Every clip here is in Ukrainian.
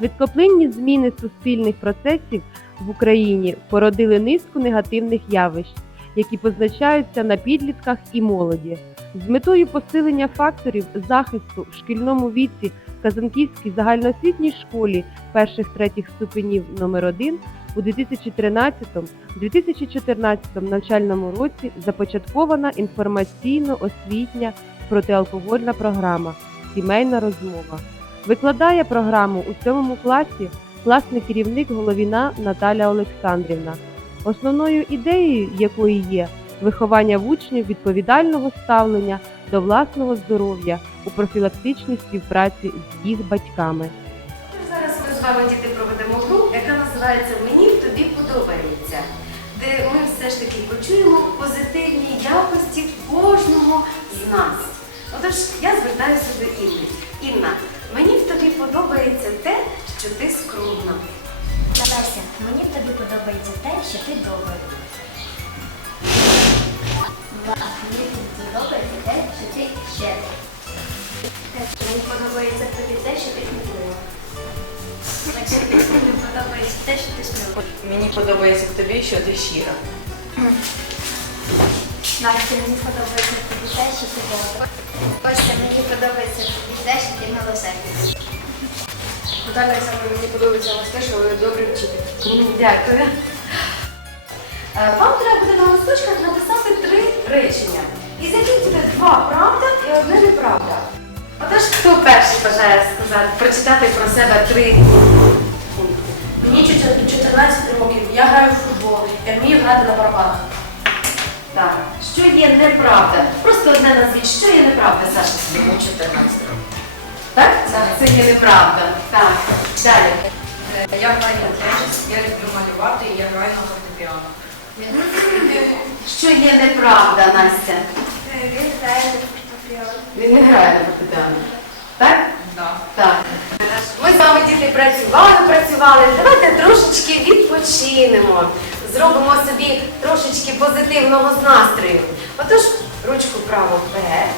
Швидкоплинні зміни суспільних процесів в Україні породили низку негативних явищ, які позначаються на підлітках і молоді. З метою посилення факторів захисту в шкільному віці в Казанківській загальноосвітній школі перших-третіх ступенів номер 1 у 2013-2014 навчальному році започаткована інформаційно-освітня протиалкогольна програма Сімейна розмова. Викладає програму у сьомому класі класний керівник Головіна Наталя Олександрівна, основною ідеєю якої є виховання в учнів відповідального ставлення до власного здоров'я у профілактичній співпраці з їх батьками. Зараз ми з вами діти проведемо гру, яка називається Мені тобі подобається, де ми все ж таки почуємо позитивні якості кожного з нас. Отож, я звертаюся до Інни. Інна, мені в тобі подобається те, що ти скромна. Леся, мені в тобі подобається те, що ти добрий. Мені подобається те, що ти щедрий. Мені подобається в тобі те, що ти купила. Мені подобається те, що ти сміла. Мені подобається в тобі, що ти щира. Настя, мені подобається тобі те, що ти добра. Костя, мені подобається тобі те, що ти милосердний. Наталя Олександровна, мені подобається вас те, що ви добрий вчитель. Дякую. Е, Вам треба буде на листочках написати три речення. Яких буде два правда і одне неправда. Отож, хто перший бажає сказати, прочитати про себе три пункти? Мені 14 років, я граю в футбол, я вмію грати на барабанах. Так, що є неправда? Просто одне назвіть, що є неправда, Саша? Йому 14 років. Так? Це є неправда. Так. Далі. Я граю на я люблю малювати і я граю на фортепіано. Що є неправда, Настя? Він грає на фортепіано. Він не грає на фортепіано. Так? Да. Так. Ми з вами діти працювали, працювали. Давайте трошечки відпочинемо. Зробимо собі трошечки позитивного настрою. Отож, ручку праву вперед.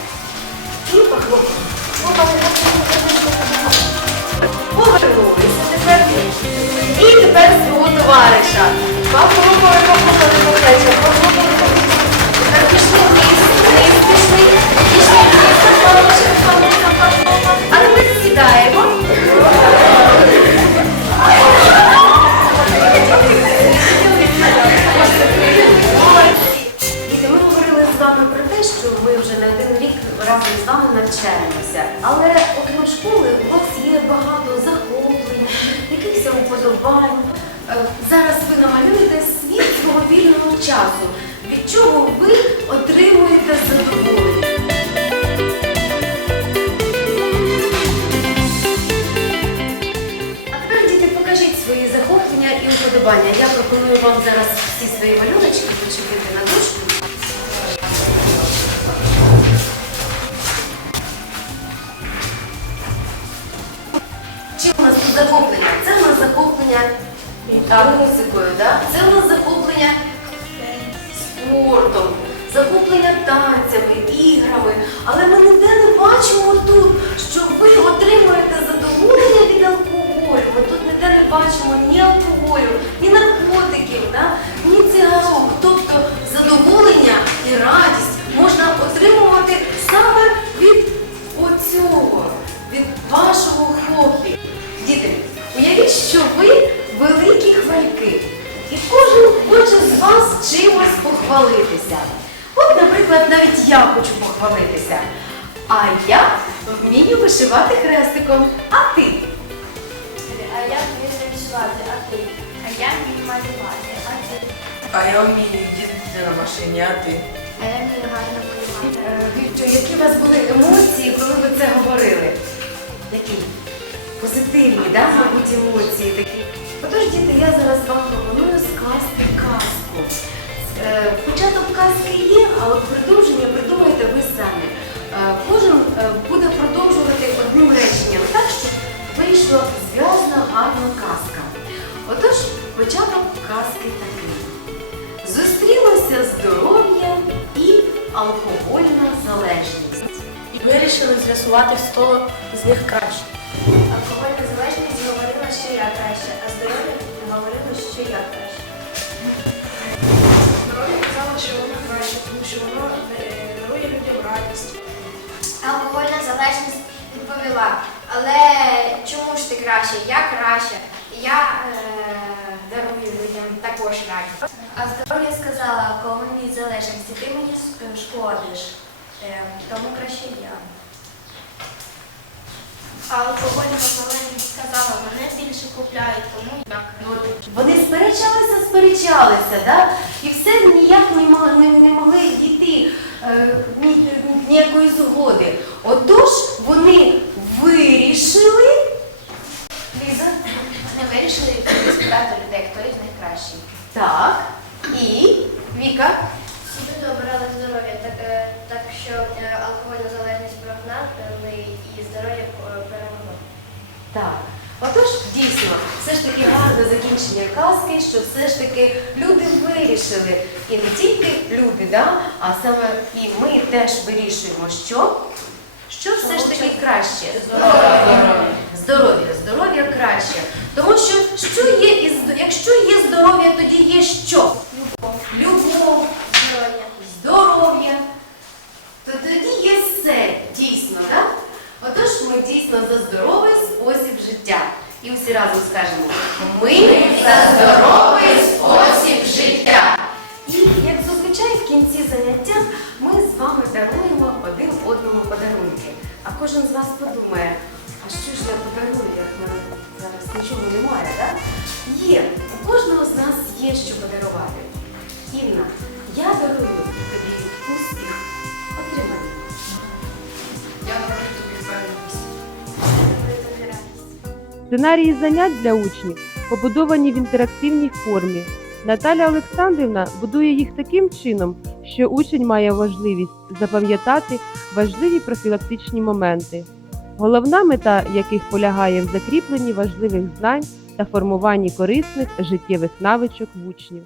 Що ми вже не один рік разом з вами навчаємося. Але окрім школи, у вас є багато захоплень, якихось уподобань. Е, Зараз ви намалюєте світ свого вільного часу, від чого ви захоплення? Це у нас захоплення музикою, да? це у нас захоплення спортом, захоплення танцями, іграми. Але ми ніде не бачимо тут, що ви отримуєте задоволення від алкоголю. Ми тут ніде не бачимо ні алкоголю, ні наркотиків, да? ні вас чимось похвалитися. От, наприклад, навіть я хочу похвалитися. А я вмію вишивати хрестиком. А ти? А я вмію танцювати, а ти? А я вмію малювати, а ти? А я вмію їздити на машині, а ти? А я вмію гарно малювати. Е, які у вас були емоції, коли ви це говорили? Які? Позитивні, да, мабуть, емоції такі. Отож, діти, я зараз вам пропоную скласти казку. Е, Початок казки є, а от продовження придумаєте ви самі. Е, Кожен е, буде продовжувати одним реченням, так що вийшла зв'язна гарна казка. Отож, початок казки такий. Зустрілося здоров'я і алкогольна залежність. І вирішили з'ясувати, хто з них краще. Алкогольна залежність говорила, що я краще, а здоров'я говорили, що я краще. Здоров'я казало, що воно краще, тому що воно е, дарує людям радість. Алкогольна залежність відповіла. Але чому ж ти краще? Я краще. Я е, дарую людям також радість. А здоров'я сказала, алкогольній залежності, ти мені шкодиш. Е, тому краще я. А алкогольна залежність більше купляють, тому я краще. Вони сперечалися, сперечалися, да? і все ніяк не, мо- не, не могли дійти е, ні, ніякої згоди. Отож вони вирішили. Ліза? Вони вирішили спитати людей, хто із них кращий. Так. І Віка. Всі добрали здоров'я, так, е, так що е, алкогольну залежність прогнали і здоров'я е, перемогло. Так. Отож, дійсно, все ж таки гарне закінчення казки, що все ж таки люди вирішили. І не тільки люди, да? а саме і ми теж вирішуємо, що? Що все ж таки краще? Здоров'я. Здоров'я, здоров'я краще. Тому що, що є із, якщо є здоров'я, тоді є що? Любов. Здоров'я. здоров'я, то тоді є все дійсно, так? Отож, ми дійсно за здоровий спосіб життя. І всі разом скажемо: ми за здоровий спосіб життя. І як зазвичай в кінці заняття ми з вами даруємо один одному подарунки. А кожен з вас подумає, а що ж я подарую, як в зараз нічого немає, так? Є, у кожного з нас є що подарувати. Інна, я дарую Сценарії занять для учнів побудовані в інтерактивній формі. Наталя Олександрівна будує їх таким чином, що учень має можливість запам'ятати важливі профілактичні моменти, головна мета яких полягає в закріпленні важливих знань та формуванні корисних життєвих навичок в учнів.